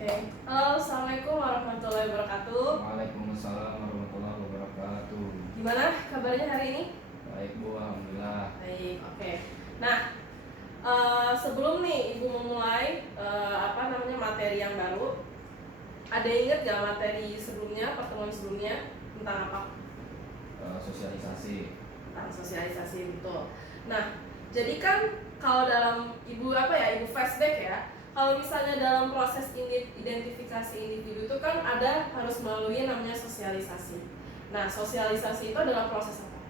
Oke. Halo, assalamualaikum warahmatullahi wabarakatuh. Waalaikumsalam warahmatullahi wabarakatuh. Gimana kabarnya hari ini? Baik Bu, alhamdulillah. Baik, oke. Nah, sebelum nih Ibu memulai materi yang baru, ada yang ingat gak materi sebelumnya, pertemuan sebelumnya tentang apa? Sosialisasi. Tentang sosialisasi, betul. Nah, jadi kan kalau dalam Ibu Ibu flashback ya. Kalau misalnya dalam proses identifikasi individu itu kan harus melalui namanya sosialisasi. Nah, sosialisasi itu adalah proses apa?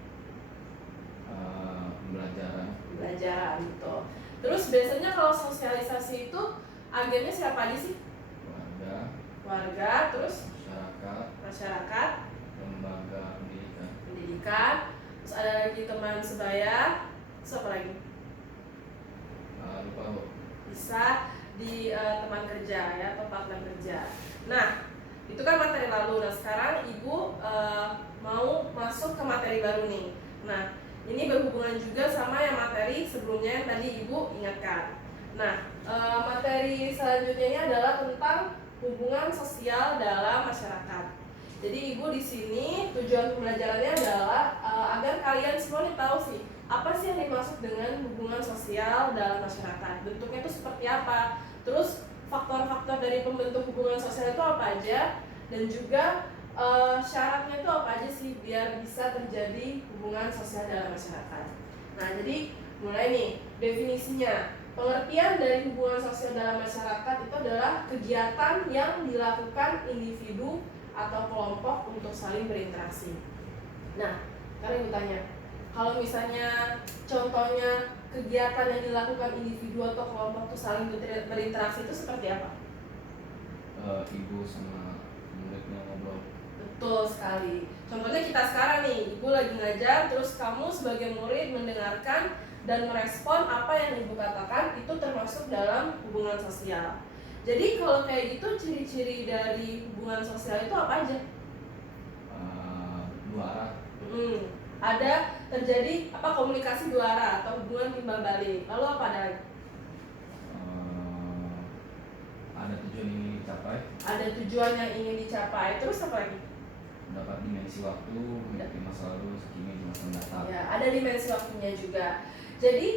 Pembelajaran. Pembelajaran, betul. Terus biasanya kalau sosialisasi itu agennya siapa aja sih? Warga, terus masyarakat, lembaga pendidikan, terus ada lagi teman sebaya, terus apa lagi? Lupa Bu. Bisa di teman kerja ya, atau partner kerja. Nah, itu kan materi lalu. Nah, sekarang Ibu mau masuk ke materi baru nih. Nah, ini berhubungan juga sama yang materi sebelumnya yang tadi Ibu ingatkan. Nah, materi selanjutnya ini adalah tentang hubungan sosial dalam masyarakat. Jadi Ibu di sini tujuan pembelajarannya adalah agar kalian semua nih tahu sih apa sih yang dimaksud dengan hubungan sosial dalam masyarakat. Bentuknya itu seperti apa? Terus faktor-faktor dari pembentuk hubungan sosial itu apa aja? Dan juga syaratnya itu apa aja sih biar bisa terjadi hubungan sosial dalam masyarakat. Nah, jadi mulai nih definisinya. Pengertian dari hubungan sosial dalam masyarakat itu adalah kegiatan yang dilakukan individu atau kelompok untuk saling berinteraksi. Nah, sekarang Ibu tanya, kalau misalnya contohnya kegiatan yang dilakukan individu atau kelompok untuk saling berinteraksi itu seperti apa? Ibu sama muridnya ngobrol. Betul sekali. Contohnya kita sekarang nih, Ibu lagi ngajar, terus kamu sebagai murid mendengarkan dan merespon apa yang Ibu katakan, itu termasuk dalam hubungan sosial. Jadi kalau kayak gitu, ciri-ciri dari hubungan sosial itu apa aja? Dua arah. Ada terjadi komunikasi dua arah atau hubungan timbal balik. Lalu apa ada lagi? Ada tujuan yang ingin dicapai. Ada tujuan yang ingin dicapai. Terus apa lagi? Dapat dimensi waktu, di masa lalu, kini, di masa mendatang. Ya, ada dimensi waktunya juga. Jadi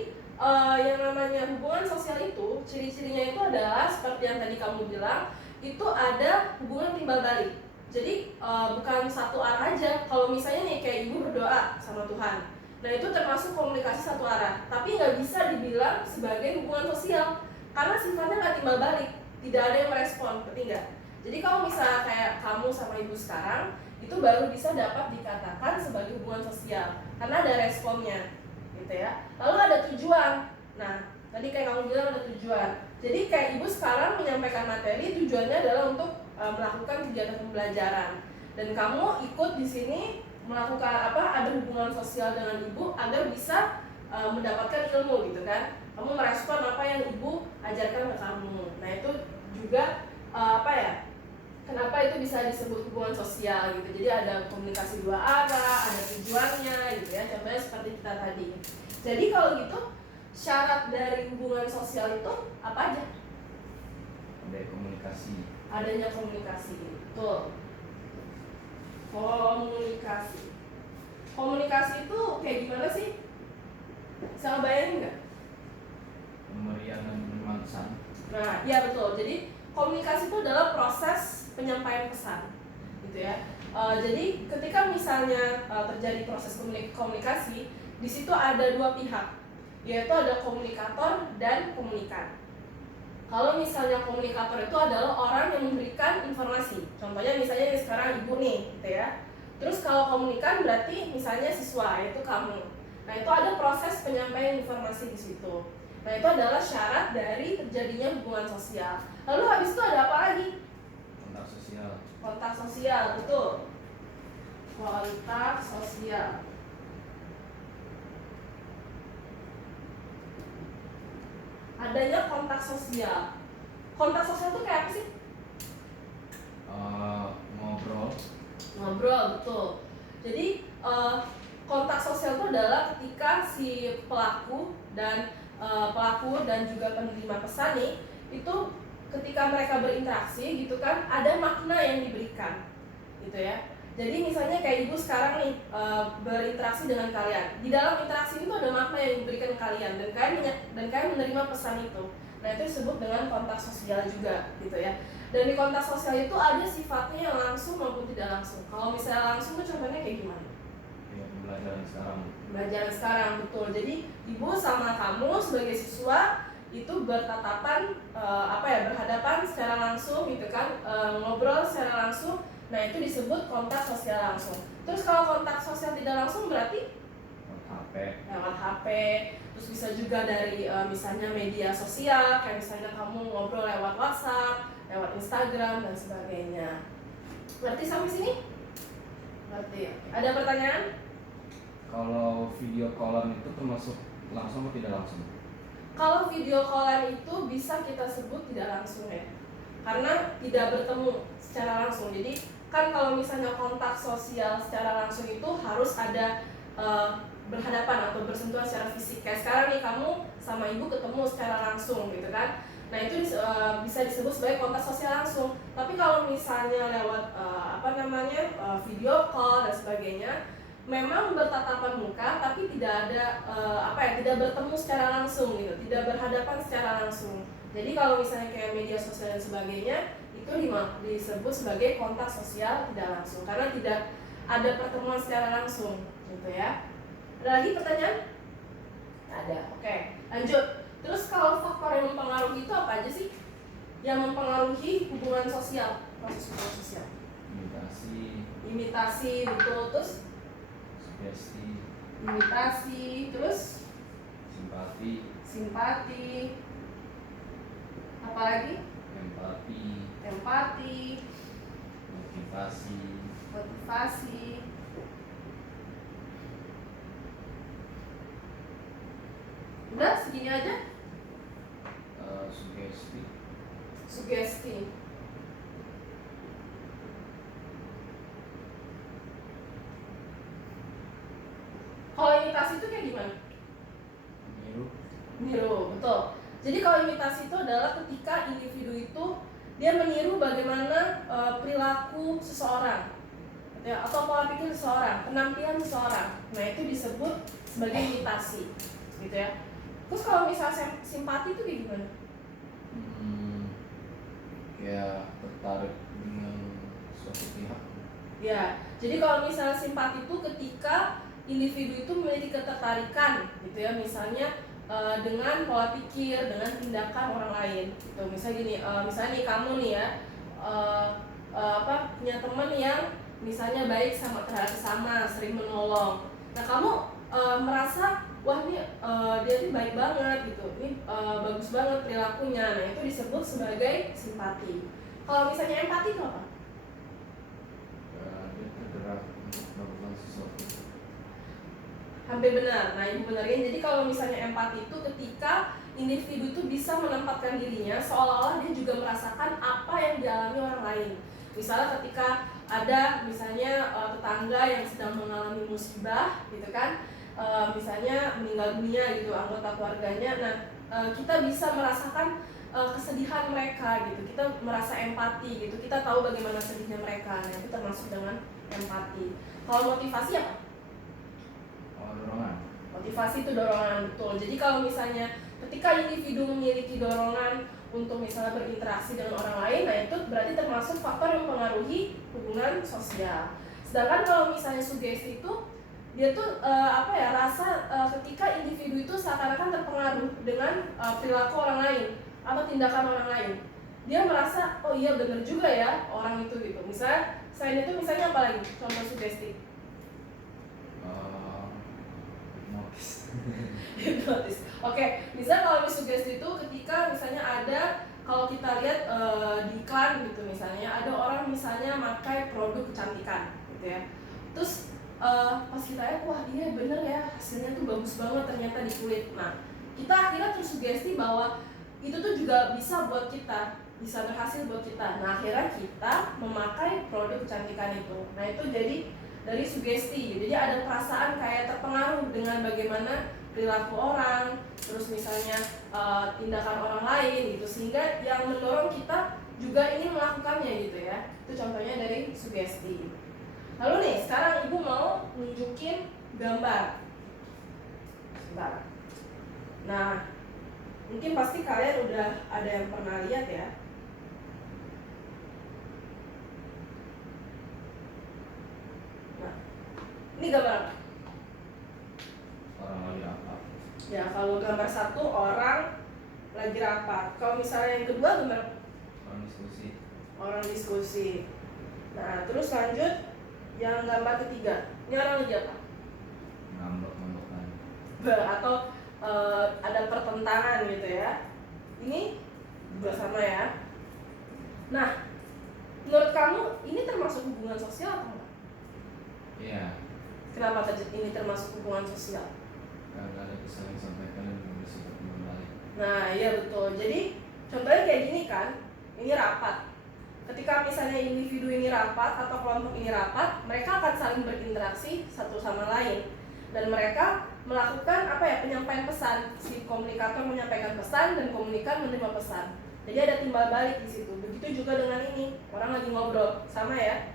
yang namanya hubungan sosial itu, ciri-cirinya itu adalah seperti yang tadi kamu bilang, itu ada hubungan timbal balik. Jadi bukan satu arah aja. Kalau misalnya nih kayak Ibu berdoa sama Tuhan, nah itu termasuk komunikasi satu arah. Tapi nggak bisa dibilang sebagai hubungan sosial karena sifatnya nggak timbal balik, tidak ada yang merespon, ngerti nggak? Jadi kalau misalnya kayak kamu sama Ibu sekarang, itu baru bisa dapat dikatakan sebagai hubungan sosial karena ada responnya, gitu ya. Lalu ada tujuan. Nah, tadi kayak kamu bilang ada tujuan. Jadi kayak Ibu sekarang menyampaikan materi, tujuannya adalah untuk melakukan kegiatan pembelajaran. Dan kamu ikut di sini melakukan ada hubungan sosial dengan Ibu agar bisa mendapatkan ilmu, gitu kan. Kamu merespon apa yang Ibu ajarkan ke kamu. Nah, itu juga kenapa itu bisa disebut hubungan sosial gitu. Jadi ada komunikasi dua arah, ada tujuannya gitu ya. Contohnya seperti kita tadi. Jadi kalau gitu syarat dari hubungan sosial itu apa aja? Ada komunikasi. Adanya komunikasi. Betul. Komunikasi. Komunikasi itu kayak gimana sih? Bisa bayangin nggak? Pemberian dan penerimaan pesan. Nah, iya betul. Jadi komunikasi itu adalah proses penyampaian pesan, gitu ya. Jadi ketika misalnya terjadi proses komunikasi, di situ ada dua pihak, yaitu ada komunikator dan komunikan. Kalau misalnya komunikator itu adalah orang yang memberikan informasi. Contohnya misalnya sekarang Ibu nih, gitu ya. Terus kalau komunikan berarti misalnya siswa, yaitu kamu. Nah, itu ada proses penyampaian informasi di situ. Nah, itu adalah syarat dari terjadinya hubungan sosial. Lalu habis itu ada apa lagi? Kontak sosial. Kontak sosial, betul. Kontak sosial. Adanya kontak sosial. Kontak sosial itu kayak apa sih? Ngobrol. Ngobrol, betul. Jadi kontak sosial itu adalah ketika si pelaku dan juga penerima pesan nih itu ketika mereka berinteraksi gitu kan, ada makna yang diberikan gitu ya. Jadi misalnya kayak ibu sekarang nih berinteraksi dengan kalian, di dalam interaksi itu ada makna yang diberikan kalian dan kalian menerima pesan itu. Nah itu disebut dengan kontak sosial juga gitu ya. Dan di kontak sosial itu ada sifatnya yang langsung maupun tidak langsung. Kalau misalnya langsung tuh contohnya kayak gimana? Ya, pembelajaran sekarang. Belajar sekarang, betul. Jadi ibu sama kamu sebagai siswa itu bertatapan berhadapan secara langsung gitu kan, ngobrol secara langsung. Nah itu disebut kontak sosial langsung. Terus kalau kontak sosial tidak langsung berarti lewat HP. Terus bisa juga dari misalnya media sosial, kayak misalnya kamu ngobrol lewat WhatsApp, lewat Instagram dan sebagainya. Berarti sampai sini? Berarti ada pertanyaan? Kalau video callan itu termasuk langsung atau tidak langsung? Kalau video callan itu bisa kita sebut tidak langsung ya, karena tidak bertemu secara langsung. Jadi kan kalau misalnya kontak sosial secara langsung itu harus ada berhadapan atau bersentuhan secara fisik. Kayak sekarang nih kamu sama ibu ketemu secara langsung gitu kan. Nah itu bisa disebut sebagai kontak sosial langsung. Tapi kalau misalnya lewat video call dan sebagainya, memang bertatapan muka tapi tidak ada tidak bertemu secara langsung gitu, tidak berhadapan secara langsung. Jadi kalau misalnya kayak media sosial dan sebagainya itu disebut sebagai kontak sosial tidak langsung karena tidak ada pertemuan secara langsung gitu ya. Ada lagi pertanyaan? Ada. Oke, lanjut. Terus kalau faktor yang mempengaruhi itu apa aja sih? Yang mempengaruhi hubungan sosial, proses hubungan sosial. Imitasi, betul. Terus imitasi, terus simpati, apalagi? Empati, motivasi. Udah segini aja? Sugesti. Kalau imitasi itu kayak gimana? Niru, betul. Jadi kalau imitasi itu adalah ketika individu itu dia meniru bagaimana perilaku seseorang, ya, atau pola pikir seseorang, penampilan seseorang. Nah itu disebut sebagai imitasi, gitu ya. Terus kalau misalnya simpati itu kayak gimana? Kayak tertarik dengan suatu pihak. Ya, jadi kalau misalnya simpati itu ketika individu itu memiliki ketertarikan, gitu ya, misalnya dengan pola pikir, dengan tindakan orang lain, gitu. Misalnya gini, misalnya nih kamu nih ya, punya teman yang misalnya baik terhadap sesama, sering menolong. Nah kamu merasa wah ini dia tuh baik banget gitu, ini bagus banget perilakunya. Nah itu disebut sebagai simpati. Kalau misalnya empati itu apa? Dia tergerak untuk melakukan sesuatu. Hampir benar. Nah ibu benerin. Jadi kalau misalnya empati itu ketika individu itu bisa menempatkan dirinya seolah-olah dia juga merasakan apa yang dialami orang lain. Misalnya ketika ada misalnya tetangga yang sedang mengalami musibah gitu kan, misalnya meninggal dunia gitu anggota keluarganya. Nah kita bisa merasakan kesedihan mereka gitu, kita merasa empati gitu, kita tahu bagaimana sedihnya mereka. Nah itu termasuk dengan empati. Kalau motivasi apa? Dorongan. Motivasi itu dorongan, betul. Jadi kalau misalnya ketika individu memiliki dorongan untuk misalnya berinteraksi dengan orang lain, nah itu berarti termasuk faktor yang mempengaruhi hubungan sosial. Sedangkan kalau misalnya sugesti itu dia tuh rasa ketika individu itu seakan-akan terpengaruh dengan perilaku orang lain atau tindakan orang lain. Dia merasa oh iya benar juga ya orang itu gitu. Misalnya selain itu misalnya apa lagi contoh sugesti? Hipnotis. Oke, misalnya kalau sugesti itu ketika misalnya ada, kalau kita lihat di iklan gitu misalnya ada orang misalnya pakai produk kecantikan gitu ya. Terus pas kita lihat wah dia bener ya hasilnya tuh bagus banget ternyata di kulit. Nah kita akhirnya tersugesti bahwa itu tuh juga bisa buat kita, bisa berhasil buat kita. Nah akhirnya kita memakai produk kecantikan itu. Nah itu jadi dari sugesti. Jadi ada perasaan kayak terpengaruh dengan bagaimana perilaku orang, terus misalnya tindakan orang lain gitu, sehingga yang mendorong kita juga ingin melakukannya gitu ya. Itu contohnya dari sugesti. Lalu nih, sekarang ibu mau nunjukin gambar. Sebentar. Nah, mungkin pasti kalian udah ada yang pernah lihat ya. Nah, ini gambar apa? Orang lagi rapat. Ya, kalau gambar satu orang lagi rapat. Kalau misalnya yang kedua gambar Orang diskusi. orang diskusi. Nah, terus lanjut yang gambar ketiga. Ini orang lagi apa? Ngambek-ngambekan. Atau ada pertentangan gitu ya. Ini juga sama ya. Nah, menurut kamu ini termasuk hubungan sosial atau enggak? Iya. Kenapa ini termasuk hubungan sosial? Karena ada pesan yang disampaikan dan bersifat membalik. Nah, iya betul. Jadi contohnya kayak gini kan, ini rapat. Ketika misalnya individu ini rapat atau kelompok ini rapat, mereka akan saling berinteraksi satu sama lain. Dan mereka melakukan penyampaian pesan. Si komunikator menyampaikan pesan dan komunikan menerima pesan. Jadi ada timbal balik di situ. Begitu juga dengan ini, orang lagi ngobrol, sama ya.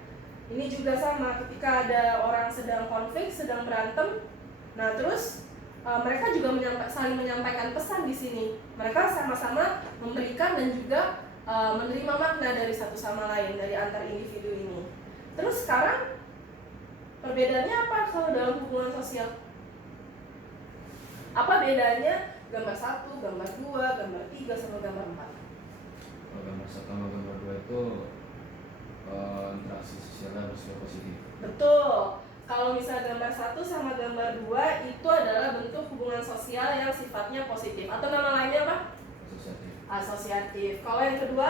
Ini juga sama, ketika ada orang sedang konflik, sedang berantem. Nah, terus mereka juga saling menyampaikan pesan di sini. Mereka sama-sama memberikan dan juga menerima makna dari satu sama lain, dari antar individu ini. Terus sekarang perbedaannya apa kalau dalam hubungan sosial? Apa bedanya gambar 1, gambar 2, gambar 3 sama gambar 4? Kalau gambar 1 sama gambar 2 itu interaksi sosialnya bersifat positif. Betul. Kalau misalnya gambar 1 sama gambar 2 itu adalah bentuk hubungan sosial yang sifatnya positif. Atau nama lainnya apa? Asosiatif. Asosiatif. Kalau yang kedua?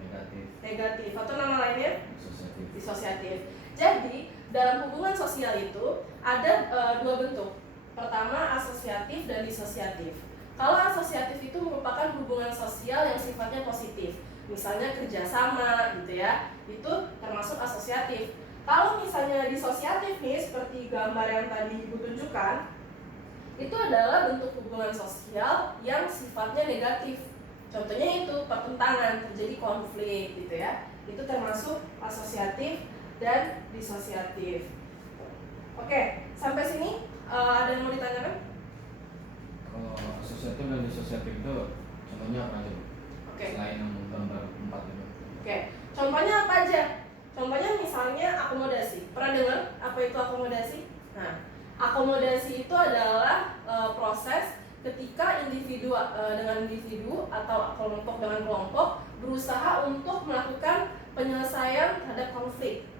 Negatif. Negatif. Atau nama lainnya? Disosiatif. Disosiatif. Jadi dalam hubungan sosial itu ada dua bentuk. Pertama asosiatif dan disosiatif. Kalau asosiatif itu merupakan hubungan sosial yang sifatnya positif. Misalnya kerjasama gitu ya, itu termasuk asosiatif. Kalau misalnya disosiatif nih, seperti gambar yang tadi Ibu tunjukkan, itu adalah bentuk hubungan sosial yang sifatnya negatif. Contohnya itu pertentangan, terjadi konflik gitu ya. Itu termasuk asosiatif dan disosiatif. Oke, sampai sini ada yang mau ditanyakan? Kalau asosiatif dan disosiatif itu contohnya apa aja, Bu? Oke. Selain yang gambar 4 itu. Oke, contohnya apa aja? Contohnya misalnya akomodasi. Pernah dengar apa itu akomodasi? Nah, akomodasi itu adalah proses ketika individu dengan individu atau kelompok dengan kelompok berusaha untuk melakukan penyelesaian terhadap konflik.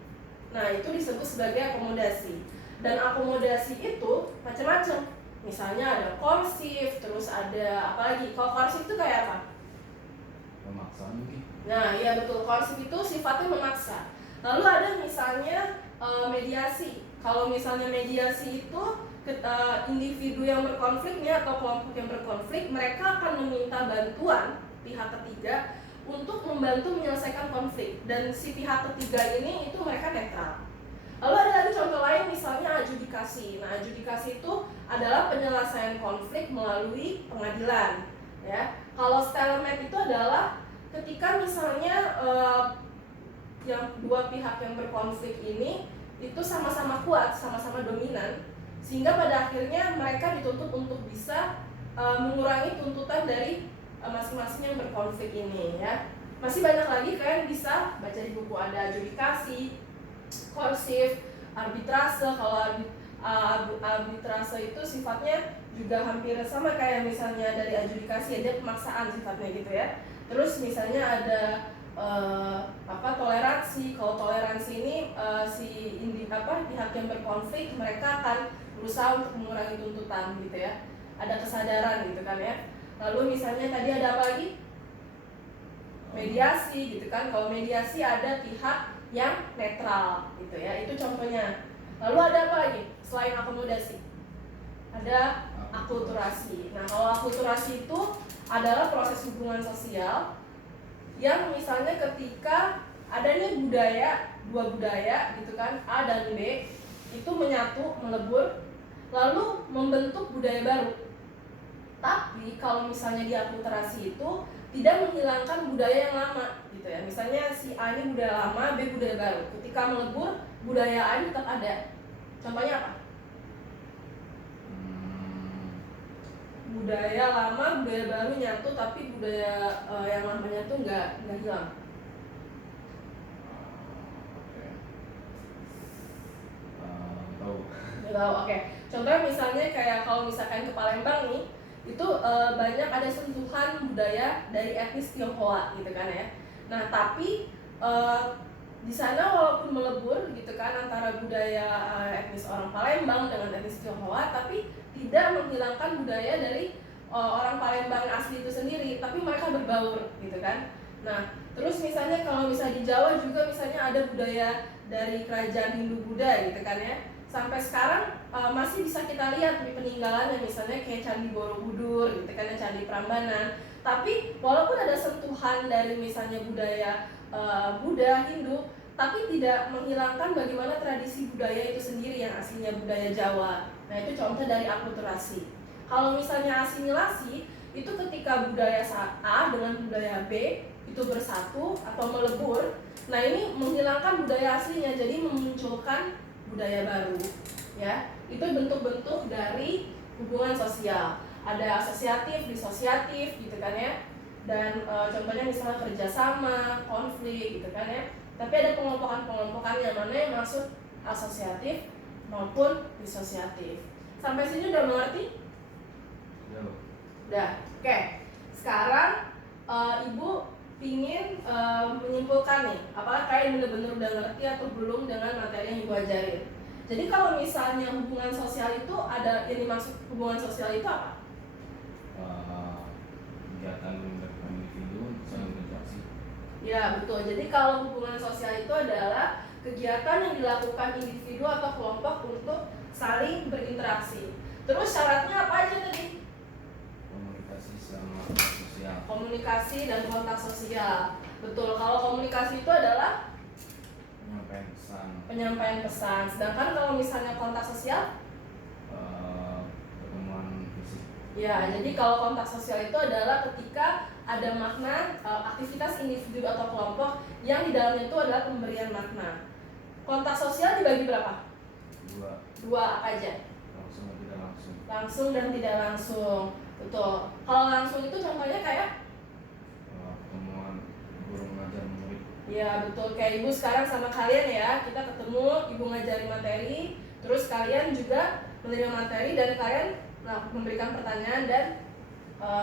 Nah, itu disebut sebagai akomodasi. Dan akomodasi itu macam-macam. Misalnya ada korsif, terus ada apa lagi? Kalau korsif itu kayak apa? Pemaksaan mungkin. Nah, iya betul. Korsif itu sifatnya memaksa. Lalu ada misalnya mediasi. Kalau misalnya mediasi itu individu yang berkonfliknya atau kelompok yang berkonflik, mereka akan meminta bantuan pihak ketiga untuk membantu menyelesaikan konflik. Dan si pihak ketiga ini itu mereka netral. Lalu ada lagi contoh lain, misalnya adjudikasi. Nah, adjudikasi itu adalah penyelesaian konflik melalui pengadilan. Ya, kalau stalemate itu adalah ketika misalnya yang dua pihak yang berkonflik ini itu sama-sama kuat, sama-sama dominan, sehingga pada akhirnya mereka dituntut untuk bisa mengurangi tuntutan dari masing-masing yang berkonflik ini. Ya, masih banyak lagi kalian bisa baca di buku, ada adjudikasi, korsif, arbitrase. Kalau arbitrase itu sifatnya juga hampir sama kayak misalnya dari adjudikasi, ada pemaksaan sifatnya gitu ya. Terus misalnya ada toleransi. Kalau toleransi ini pihak yang berkonflik mereka akan berusaha untuk mengurangi tuntutan gitu ya. Ada kesadaran gitu kan ya. Lalu misalnya tadi ada apa lagi? Mediasi gitu kan. Kalau mediasi ada pihak yang netral gitu ya. Itu contohnya. Lalu ada apa lagi selain akomodasi? Ada akulturasi. Nah, kalau akulturasi itu adalah proses hubungan sosial yang misalnya ketika adanya dua budaya gitu kan, A dan B itu menyatu, melebur. lalu membentuk budaya baru. Tapi kalau misalnya di akulturasi itu tidak menghilangkan budaya yang lama gitu ya. Misalnya si A ini budaya lama, B budaya baru. Ketika melebur, budaya A ini tetap ada. Contohnya apa? Budaya lama, budaya baru nyatu, tapi budaya yang lamanya tuh nggak hilang. Tahu, oke. Contohnya misalnya kayak kalau misalkan ke Palembang nih, itu banyak ada sentuhan budaya dari etnis Tionghoa gitu kan ya. Nah tapi di sana walaupun melebur gitu kan antara budaya etnis orang Palembang dengan etnis Tionghoa, tapi tidak menghilangkan budaya dari orang Palembang asli itu sendiri, tapi mereka berbaur gitu kan. Nah terus misalnya kalau misalnya di Jawa juga misalnya ada budaya dari kerajaan Hindu Buddha gitu kan ya. Sampai sekarang masih bisa kita lihat di peninggalannya, misalnya kayak Candi Borobudur gitu kan, Candi Prambanan. Tapi walaupun ada sentuhan dari misalnya budaya Buddha, Hindu, tapi tidak menghilangkan bagaimana tradisi budaya itu sendiri yang aslinya budaya Jawa. Nah itu contoh dari akulturasi. Kalau misalnya asimilasi, itu ketika budaya A dengan budaya B itu bersatu atau melebur. Nah ini menghilangkan budaya aslinya, jadi memunculkan budaya baru ya. Itu bentuk-bentuk dari hubungan sosial. Ada asosiatif, disosiatif gitu kan ya. Dan contohnya misalnya kerjasama, konflik gitu kan ya. Tapi ada pengelompokan-pengelompokan yang mana yang masuk asosiatif maupun disosiatif. Sampai sini udah mengerti? Udah. Oke. Sekarang Ibu ingin menyimpulkan nih, apakah kalian benar-benar udah ngerti atau belum dengan materi yang Ibu ajarin. Jadi kalau misalnya hubungan sosial itu ada, yang dimaksud hubungan sosial itu apa? Kegiatan melibatkan individu saling berinteraksi. Ya betul, jadi kalau hubungan sosial itu adalah kegiatan yang dilakukan individu atau kelompok untuk saling berinteraksi. Terus syaratnya apa aja tadi? Komunikasi sama sosial. Komunikasi dan kontak sosial. Betul, kalau komunikasi itu adalah penyampaian pesan. Sedangkan kalau misalnya kontak sosial, pertemuan fisik. ya, jadi kalau kontak sosial itu adalah ketika ada makna aktivitas individu atau kelompok yang di dalamnya itu adalah pemberian makna. Kontak sosial dibagi berapa? Dua apa aja? Langsung dan tidak langsung. Langsung dan tidak langsung. Betul. Kalau langsung itu contohnya kayak pertemuan guru mengajar murid. ya betul, kayak Ibu sekarang sama kalian ya, kita ketemu, Ibu ngajari materi, terus kalian juga menerima materi dan kalian memberikan pertanyaan dan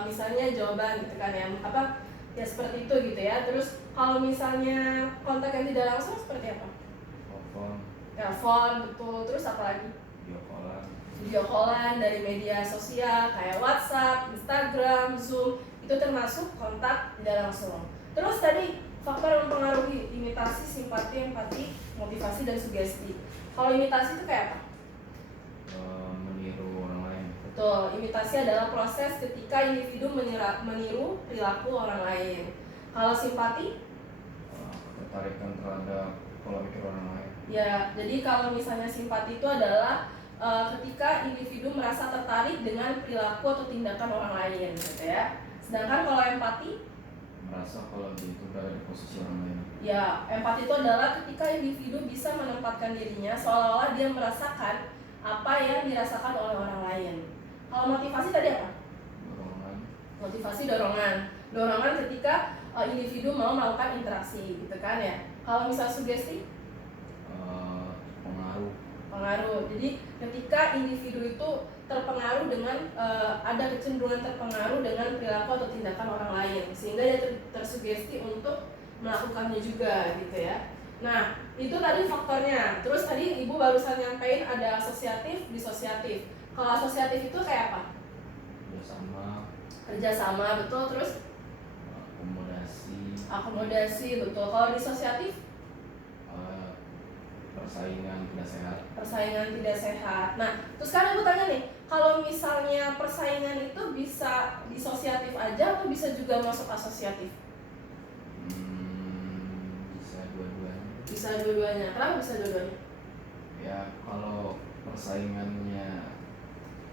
misalnya jawaban gitu kan ya, apa ya seperti itu gitu ya. Terus kalau misalnya kontak yang tidak langsung seperti apa? Telepon, betul. Terus apa lagi? Video callan dari media sosial kayak WhatsApp, Instagram, Zoom, itu termasuk kontak tidak langsung. Terus tadi faktor yang mempengaruhi imitasi, simpati, empati, motivasi, dan sugesti. Kalau imitasi itu kayak apa? Meniru orang lain. Betul, imitasi adalah proses ketika individu meniru perilaku orang lain. Kalau simpati? Ketertarikan terhadap pola pikir orang lain. Ya, jadi kalau misalnya simpati itu adalah ketika individu merasa tertarik dengan perilaku atau tindakan orang lain gitu ya. Sedangkan kalau empati? Merasa kalau dia itu berada di posisi orang lain. Ya, empati itu adalah ketika individu bisa menempatkan dirinya seolah-olah dia merasakan apa yang dirasakan oleh orang lain. Kalau motivasi tadi apa? Dorongan. Motivasi dorongan. Dorongan ketika individu mau melakukan interaksi gitu kan ya. Kalau misal sugesti? Pengaruh. Pengaruh. Jadi ketika individu itu terpengaruh dengan ada kecenderungan terpengaruh dengan perilaku atau tindakan orang lain sehingga dia tersugesti untuk melakukannya juga gitu ya. Nah itu tadi faktornya. Terus tadi Ibu barusan nyampein ada asosiatif, disosiatif. Kalau asosiatif itu kayak apa? Kerjasama, betul. Terus akomodasi, betul. Kalau disosiatif? Persaingan tidak sehat. Nah, terus sekarang Ibu tanya nih, kalau misalnya persaingan itu bisa disosiatif aja atau bisa juga masuk asosiatif? Bisa dua-duanya. Bisa dua-duanya. Kenapa bisa dua-duanya? Ya kalau persaingannya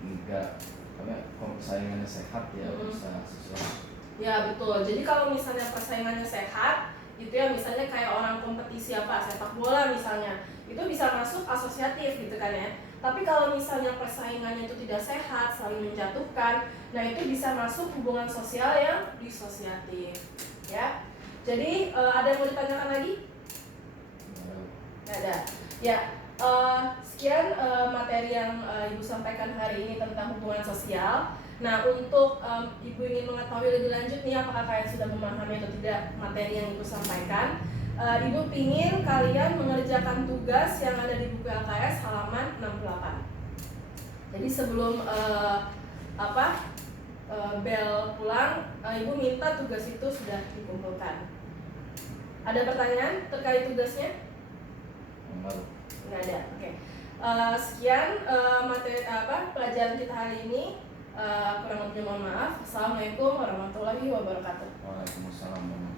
enggak kalau persaingannya sehat ya bisa sesuai. Ya betul. Jadi kalau misalnya persaingannya sehat, itu ya misalnya kayak orang kompetisi apa, sepak bola misalnya, itu bisa masuk asosiatif gitu kan ya. Tapi kalau misalnya persaingannya itu tidak sehat, saling menjatuhkan, nah itu bisa masuk hubungan sosial yang disosiatif, ya. Jadi ada yang mau ditanyakan lagi? Nggak ada. Ya, sekian materi yang Ibu sampaikan hari ini tentang hubungan sosial. Nah, untuk Ibu ingin mengetahui lebih lanjut nih apakah kalian sudah memahami atau tidak materi yang Ibu sampaikan, Ibu pingin kalian mengerjakan tugas yang ada di buku LKS halaman 68. Jadi sebelum bel pulang, Ibu minta tugas itu sudah dikumpulkan. Ada pertanyaan terkait tugasnya? Nggak ada. Oke. Sekian materi pelajaran kita hari ini. Kurang lebihnya mohon maaf. Assalamualaikum warahmatullahi wabarakatuh. Waalaikumsalam.